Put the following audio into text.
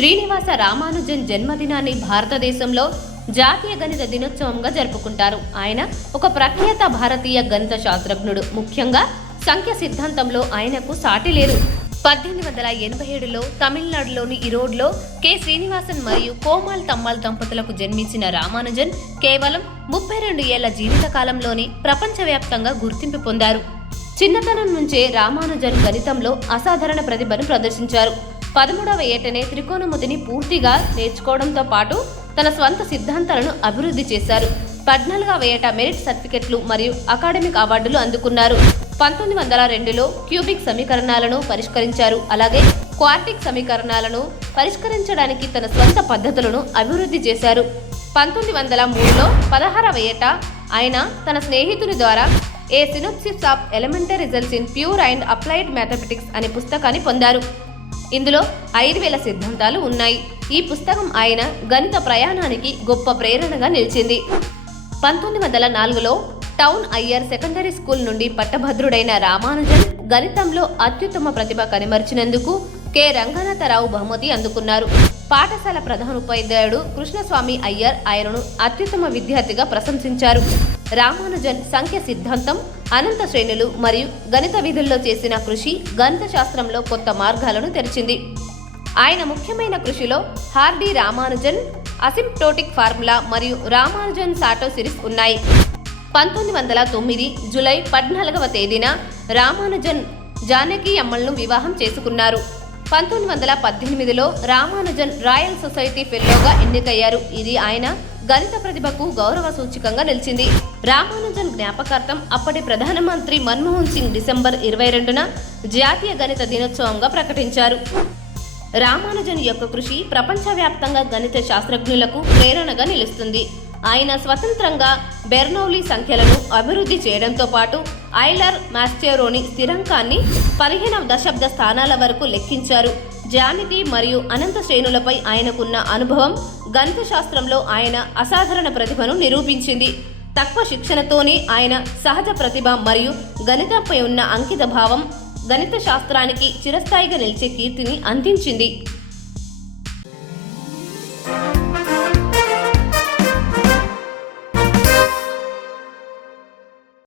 శ్రీనివాస రామానుజన్ జన్మదినాన్ని భారతదేశంలో జాతీయ గణిత దినోత్సవంగా జరుపుకుంటారు. ఆయన ఒక ప్రఖ్యాత భారతీయ గణిత శాస్త్రజ్ఞుడు. ముఖ్యంగా సంఖ్య సిద్ధాంతంలో ఆయనకు సాటి లేరు. 1887లో తమిళనాడులోని ఈరోడ్లో కె శ్రీనివాసన్ మరియు కోమాల్ తమ్మాల్ దంపతులకు జన్మించిన రామానుజన్ కేవలం 32 ఏళ్ల జీవిత కాలంలోనే ప్రపంచవ్యాప్తంగా గుర్తింపు పొందారు. చిన్నతనం నుంచే రామానుజన్ గణితంలో అసాధారణ ప్రతిభను ప్రదర్శించారు. 13వ ఏటనే త్రికోణమితిని పూర్తిగా నేర్చుకోవడంతో పాటు తన స్వంత సిద్ధాంతాలను అభివృద్ధి చేశారు. 14వ ఏట మెరిట్ సర్టిఫికెట్లు మరియు అకాడమిక్ అవార్డులు అందుకున్నారు. 1902లో క్యూబిక్ సమీకరణాలను పరిష్కరించారు. అలాగే క్వార్టిక్ సమీకరణాలను పరిష్కరించడానికి తన స్వంత పద్ధతులను అభివృద్ధి చేశారు. 1903లో 16వ ఏట ఆయన తన స్నేహితుని ద్వారా a synopsis of elementary results in pure and applied mathematics అనే పుస్తకాన్ని పొందారు. ఇందులో 5000 సిద్ధాంతాలు ఉన్నాయి. ఈ పుస్తకం ఆయన గణిత ప్రయాణానికి గొప్ప ప్రేరణగా నిలిచింది. 1904లో టౌన్ అయ్యర్ సెకండరీ స్కూల్ నుండి పట్టభద్రుడైన రామానుజన్ గణితంలో అత్యుత్తమ ప్రతిభ కనబరిచినందుకు కె రంగనాథరావు బహుమతి అందుకున్నారు. పాఠశాల ప్రధానోపాధ్యాయుడు కృష్ణస్వామి అయ్యర్ ఆయనను అత్యుత్తమ విద్యార్థిగా ప్రశంసించారు. రామానుజన్ సంఖ్య సిద్ధాంతం, అనంత శ్రేణులు మరియు గణిత విధుల్లో చేసిన కృషి గణిత శాస్త్రంలో కొత్త మార్గాలను తెరిచింది. ఆయన ముఖ్యమైన కృషిలో హార్డీ రామానుజన్ అసిమ్ప్టోటిక్ ఫార్ములా మరియు రామానుజన్ సాటో సిరీస్ ఉన్నాయి. 1909 జూలై 14వ తేదీన రామానుజన్ జానకి అమ్మల్ను వివాహం చేసుకున్నారు. 1918లో రామానుజన్ రాయల్ సొసైటీ ఫెలోగా ఎన్నికయ్యారు. ఇది ఆయన గణిత ప్రతిభకు గౌరవ సూచకంగా నిలిచింది. రామానుజన్ జ్ఞాపకార్థం అప్పటి ప్రధానమంత్రి మన్మోహన్ సింగ్ డిసెంబర్ 22న జాతీయ గణిత దినోత్సవంగా ప్రకటించారు. రామానుజన్ యొక్క కృషి ప్రపంచవ్యాప్తంగా గణిత శాస్త్రజ్ఞులకు ప్రేరణగా నిలుస్తుంది. ఆయన స్వతంత్రంగా బెర్నౌలీ సంఖ్యలను అభివృద్ధి చేయడంతో పాటు ఐలర్ మాస్టెరోని స్థిరాంకాన్ని 15వ దశాబ్ద స్థానాల వరకు లెక్కించారు. జ్యామితి మరియు అనంత శ్రేణులపై ఆయనకున్న అనుభవం గణిత శాస్త్రంలో ఆయన అసాధారణ ప్రతిభను నిరూపించింది. తక్కువ శిక్షణతోనే ఆయన సహజ ప్రతిభ మరియు గణితంపై ఉన్న అంకిత భావం గణిత శాస్త్రానికి చిరస్థాయిగా నిలిచే కీర్తిని అందించింది.